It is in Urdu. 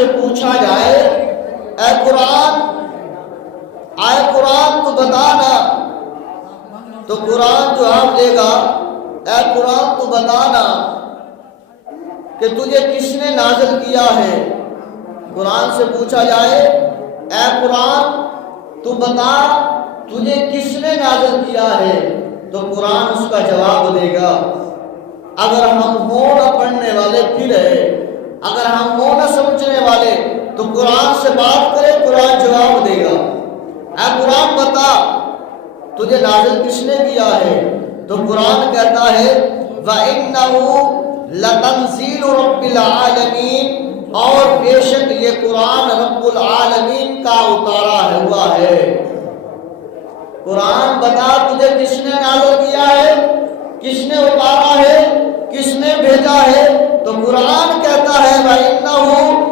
سے پوچھا جائے اے قرآن تو بتانا، تو قرآن جواب دے گا اے قرآن تو بتانا کہ تجھے کس نے نازل کیا ہے۔ قرآن سے پوچھا جائے اے قرآن تو بتا تجھے کس نے نازل کیا ہے، تو قرآن اس کا جواب دے گا۔ اگر ہم ہوں نہ پڑھنے والے پھر ہے، اگر ہم ہوں نہ سمجھنے والے تو قرآن سے بات کرے، قرآن جواب دے گا اے قرآن بتا تجھے نازل کس نے کیا ہے، تو قرآن کہتا ہے وَإِنَّهُ لَتَنزِيلُ رَبِّ الْعَالَمِينَ، اور بے شک یہ قرآن رب العالمین کا اتارا ہوا ہے۔ قرآن بتا تجھے کس نے نازل کیا ہے، کس نے اتارا ہے، کس نے بھیجا ہے، تو قرآن کہتا ہے وَإِنَّهُ